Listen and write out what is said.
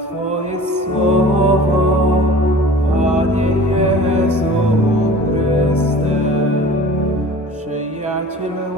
Twoje słowo, Panie Jezu Chryste, przyjacielu.